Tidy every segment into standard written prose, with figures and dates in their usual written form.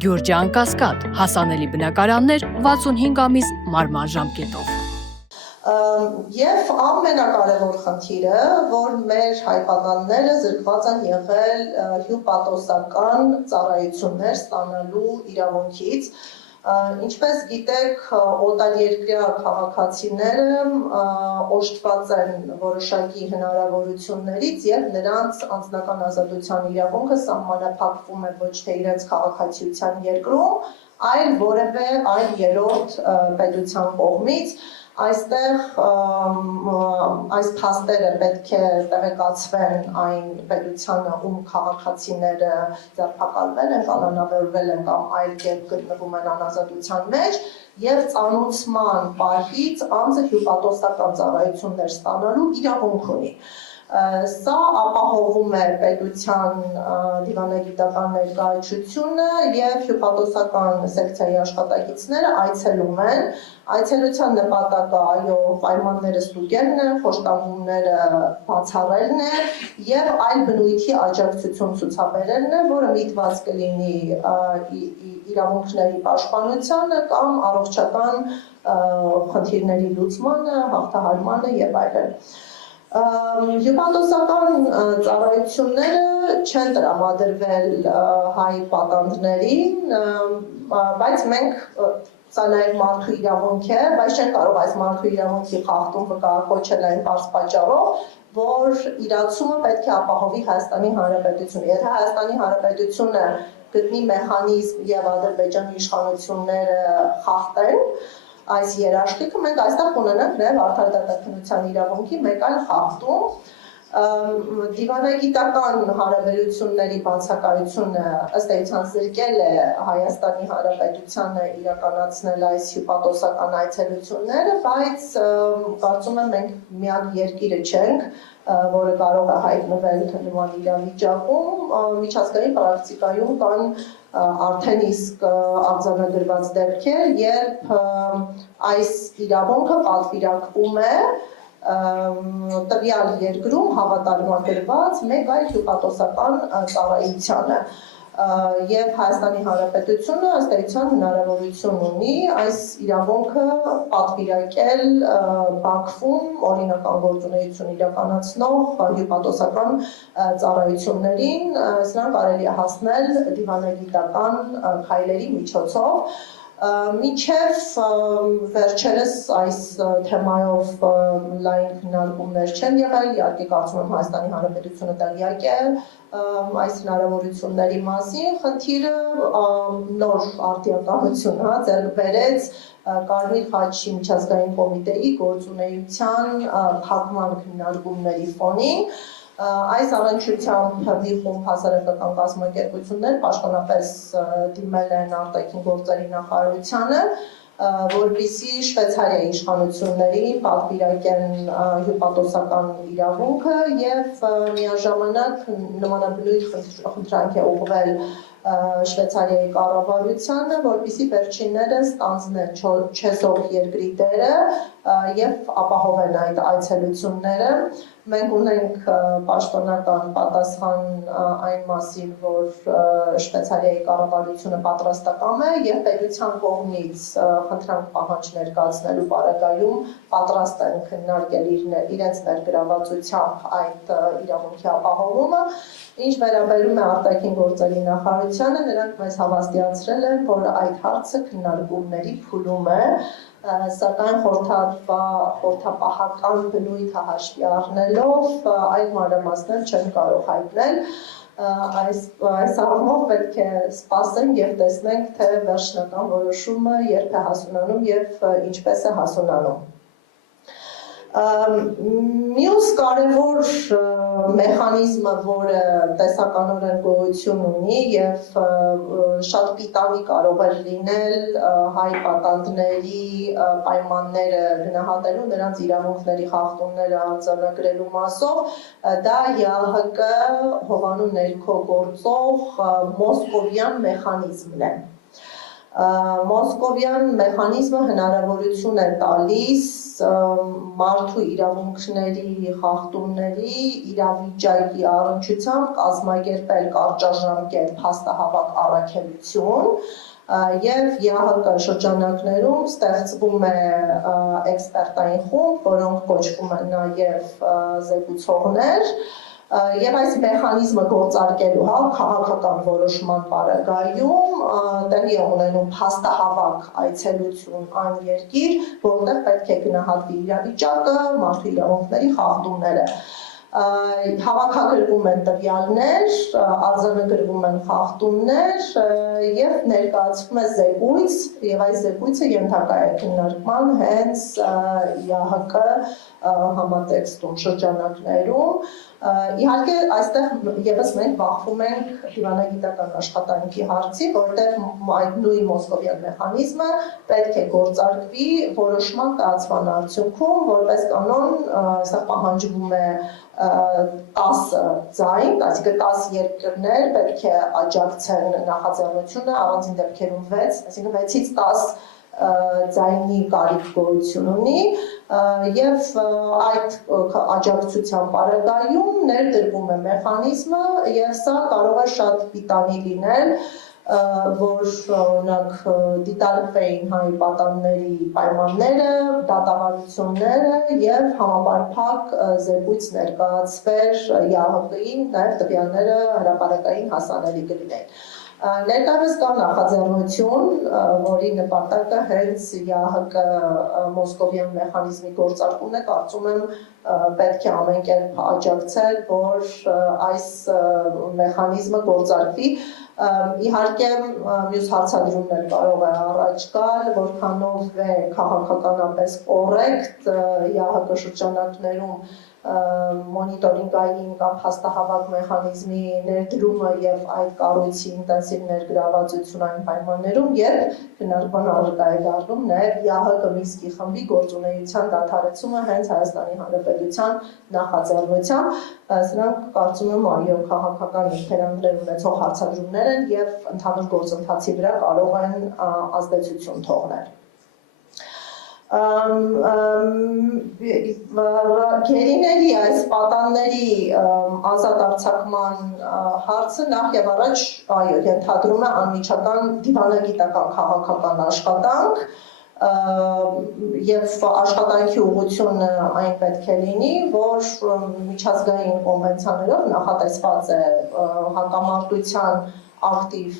Գյուրջան Կասկադ, հասանելի բնակարաններ 65 ամիս մարման ժամկետով։ Եվ ամենակարևոր խնդիրը, որ մեր հայկականները զրկված են եղել հյուպատոսական ծառայություններ ստանալու իրավունքից, ինչպես գիտեք, օտարերկրյա քաղաքացիները օժտված են որոշակի հնարավորություններից եւ նրանց անձնական ազատության իրավունքը սահմանափակվում է ոչ թե իրենց քաղաքացիության երկրում, այլ որևէ այլ երրորդ պետության կողմից։ Այստեղ այս փաստերը պետք է տեղեկացվեն այն պետությանը, ում քաղաքացիները ձերբակալվել են, կանոնավորվել են կամ այլ կերպ գտնվում են անազատության մեջ, եւ ծանուցման պահից անձը հյուպատոսական ծառայություններ ստանալու իրավունք ունի։ Սա ապահովում է պետության դիվանագիտական ներկայացությունը եւ հյուպատոսական սեկցիայի աշխատակիցները այցելում են։ Այցելության նպատակը այո պայմանները ստուգելն է, խոշտանգումները բացառելն է եւ այլ բնույթի աջակցություն ցուցաբերելն է, որը միտված կլինի իրավունքների պաշտպանությանը կամ առողջական խնդիրների լուծմանը, հաղթահարմանը եւ այլն։ Հյուպատոսական ծառայությունները չեն տրամադրվել հայ պատանդներին, բայց մենք սա նաև մարդու իրավունք է, բայց չեն կարող այս մարդու իրավունքի խախտում վկայակոչել այն պարզ պատճառով, որ իրացումը պետք է ապահովի Հայաստանի Հանրապետությունը։ Եթե Հայաստանի Հանրապետությունը գտնի մեխանիզմ եւ Ադրբեջանի իշխանությունները խախտեն այս երաշխիքը, մենք այստեղ ունենանք նաև արդար դատաքննության իրավունքի մեկ այլ խախտում։ Դիվանագիտական հարաբերությունների բացակայությունը ըստ էության զրկել է Հայաստանի Հանրապետությանը իրականացնել այս հյուպատոսական այցելությունները, բայց կարծում եմ մենք միակ երկիրը չենք, որը կարող է հայտնվել նման իրավիճակում, միջազգային պրակտիկայում կան արդեն իսկ արձանագրված դեպքեր, երբ այս իրավունքը պատվիրակվում է տվյալ երկրում հավատարմագրված մեկ այլ հյուպատոսական ծառայությանը եւ Հայաստանի Հանրապետությունը ըստ էության հնարավորություն ունի այս իրավունքը պատվիրակել Բաքվում օրինական գործունեություն իրականացնող հյուպատոսական ծառայություններին, սրանք կարելի է հասնել դիվանագիտական քայլերի միջոցով։ Մինչև վերջերս այս թեմայով լայն քննարկումներ չեն եղել, իհարկե կարծում եմ Հայաստանի Հանրապետությունը տեղյակ է այս հնարավորությունների մասին, խնդիրը նոր արդիականություն ձեռք բերեց Կարմիր խաչի միջազգային կոմիտեի գործունեության փակման քննարկումների ֆոնին։ Այս առնչությամբ մի խումբ հասարակական կազմակերպություններ պաշտոնապես դիմել են արտաքին գործերի նախարարությանը, որպեսզի Շվեյցարիայի իշխանություններին պատվիրակեն հյուպատոսական իրավունքը եւ միաժամանակ նմանաբնույթ խնդրանք է ուղղվել Շվեյցարիայի կառավարությանը, որպեսզի վերջինները ստանձնեն չեզոք երկրի դերը եւ ապահովեն այդ այցելությունները։ Մենք ունենք պաշտոնական պատասխան այն մասին, որ Շվեյցարիայի կառավարությունը պատրաստական է եւ պետության կողմից խնդրանք պահանջ ներկայացնելու պարագայում պատրաստ են քննարկել իրենց ներգրավվածությամբ այդ իրավունքի ապահովումը։ Ինչ վերաբերում է արտաքին գործերի նախարարությանը, նրանք մեզ հավաստիացրել են, որ այդ հարցը քննարկումների փուլում է, սակայն խորհրդապահական բնույթը հաշվի առնելով այլ մանրամասներ չեն կարող հայտնել։ Այս առումով պետք է սպասենք եւ տեսնենք, թե վերջնական որոշումը երբ է հասունանում եւ ինչպես է հասունանում։ Մյուս կարևոր մեխանիզմը, որը տեսականորեն գոյություն ունի եւ շատ պիտանի կարող է լինել հայ պատանդների պայմանները գնահատելու, նրանց իրավունքների խախտումները արձանագրելու մասով, դա ՀՀԿ հովանու ներքո գործող մոսկովյան մեխանիզմն է։ Մոսկովյան մեխանիզմը հնարավորություն է տալիս մարդու իրավունքների խախտումների իրավիճակի առնչությամբ կազմակերպել կարճաժամկետ փաստահավաք առաքելություն եւ ԵԱՀԿ շրջանակներում ստեղծվում է էքսպերտային խումբ, որոնք կոչվում են նաեւ զեկուցողներ Եվ այս մեխանիզմը գործարկելու քաղաքական որոշման պարագայում տեղի է ունենում փաստահավաք այցելություն այն երկիր, որտեղ պետք է գնահատվի իրավիճակը, մարդու իրավունքների խախտումները Հավաքագրվում են տվյալներ, արձանագրվում են խախտումներ եւ ներկայացվում է զեկույց եւ այս զեկույցը ենթակա է քննարկման հենց ԵԱՀԿ համատեքստում շրջանակներում Իհարկե այստեղ եւս մենք բախվում ենք դիվանագիտական աշխատանքի հարցի, որտեղ այդ նույն մոսկովյան մեխանիզմը պետք է գործարկվի որոշման կայացման արդյունքում, որպես կանոն այստեղ պահանջվում է 10 ձայն, այսինքն 10 երկրներ պետք է աջակցեն նախաձեռնությունը, առանձին դեպքերում 6, այսինքն 6-ից 10 ձայնի կարիք գոյություն ունի եւ այդ աջակցության պարագայում ներդրվում է մեխանիզմը եւ սա կարող է շատ պիտանի լինել որ օրինակ դիտարկվեին հայ պատանների պայմանները, դատավարությունները եւ համապարփակ զեկույց ներկայացվեր ԵԱՀԿ-ին, նաեւ տվյալները հրապարակային հասանելի կլինեն Ներկայումս կա նախաձեռնություն, որի նպատակը հենց ԵԱՀԿ մոսկովյան մեխանիզմի գործարկումն է, կարծում եմ պետք է ամեն կերպ աջակցել, որ այս մեխանիզմը գործարկվի Իհարկե մյուս հարցադրումներ կարող է առաջ գալ, որքանով է քաղաքականապես կոռեկտ ԵԱՀԿ շրջանակներում մոնիտորինգային կամ փաստահավաք մեխանիզմի ներդրումը եւ այդ կառույցի ինտենսիվ ներգրավվածություն այն պայմաններում, երբ քննարկման առարկա է դառնում նաեւ ԵԱՀԿ Մինսկի խմբի գործունեության դադարեցումը հենց Հայաստանի Հանրապետության նախաձեռնությամբ, սրանք կարծում եմ այո քաղաքական ինտերեսներ ունեցող հարցադրումներ են եւ ընդհանուր գործընթացի վրա կարող են ազդեցություն թողնել Գերիների այս պատանների ազատ արձակման հարցը նախ եւ առաջ այո ենթադրում է անմիջական դիվանագիտական քաղաքական աշխատանք եւ աշխատանքի ուղղությունը այն պետք է լինի, որ միջազգային կոնվենցիաներով նախատեսված է հակամարտության ակտիվ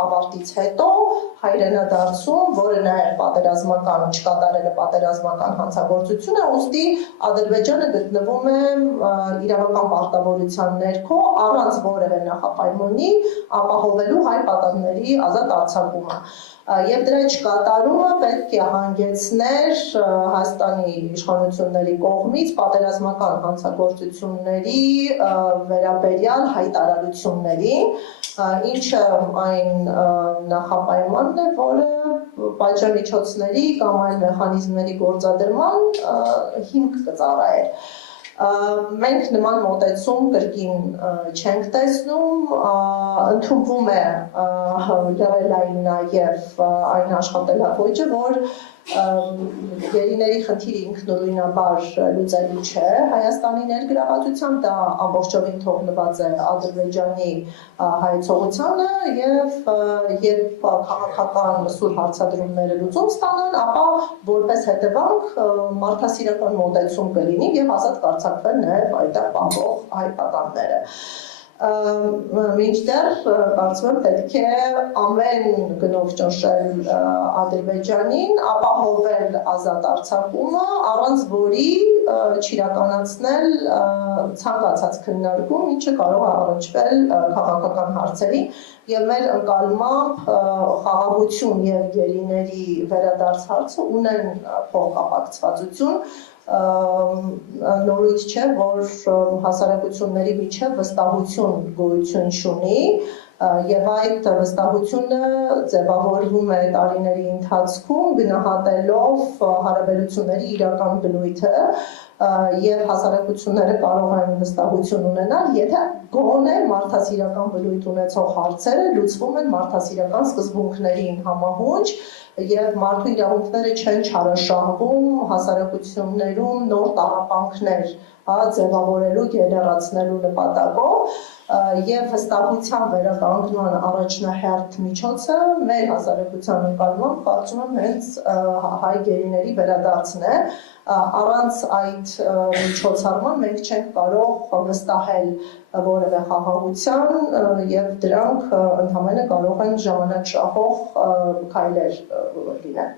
ավարտից հետո հայրենադարձում, որը նաև պատերազմական չկատարելը պատերազմական հանցագործություն է, ուստի Ադրբեջանը գտնվում է իրավական պարտավորության ներքո առանց որևէ նախապայմանի ապահովելու հայ պատանների ազատ արձակումը Եվ դրա չկատարումը պետք է հանգեցներ Հայաստանի իշխանությունների կողմից պատերազմական հանցագործությունների վերաբերյալ հայտարարություններին, ինչը այն նախապայմանն է, որը պատժամիջոցների կամ այլ մեխանիզմների գործադրման հիմք կծառայեր Մենք նման մոտեցում կրկին չենք տեսնում, ընդունվում է լեվելային նաև այն աշխատելավոճը, որ գերիների խնդիրը ինքնուրույնաբար լուծելու չէ Հայաստանի ներգրավվածությամբ, դա ամբողջովին թողնված է Ադրբեջանի հայեցողությանը եւ երբ քաղաքական սուր հարցադրումները լուծում ստանան, ապա որպես հետևանք մարդասիրական մոտեցում կլինի եւ ազատ կարձակվեն նաեւ այդտեղ պահող հայ պատանները Մինչդեռ կարծում եմ պետք է ամեն գնով ճնշել Ադրբեջանին, ապահովել ազատ արձակումը, առանց որի չիրականացնել ցանկացած քննարկում, ինչը կարող է առնչվել քաղաքական հարցերի եւ մեր ընկալմամբ խաղաղություն եւ գերիների վերադարձ հարցը ունեն փոխկապակցվածություն նորույթ չէ, որ հասարակությունների միջև վստահություն գոյություն չունի եւ այդ վստահությունը ձևավորվում է տարիների ընթացքում գնահատելով հարաբերությունների իրական բնույթը եւ հասարակությունները կարող են վստահություն ունենալ, եթե գոնե մարդասիրական բնույթ ունեցող հարցերը լուծվում են մարդասիրական սկզբունքներին համահունչ եւ մարդու իրավունքները չեն չարաշահվում հասարակություններում նոր տառապանքներ ձևավորելու, գեներացնելու նպատակով եւ հստակության վերականգնման առաջնահերթ միջոցը մեր հասարակության նկատմամբ կարծում եմ հենց հայ գերիների վերադարձն է առանց այդ միջոցառման մենք չենք կարող վստահել որևէ խաղաղության եւ դրանք ընդհանրապես կարող են ժամանակ շահող քայլեր լինել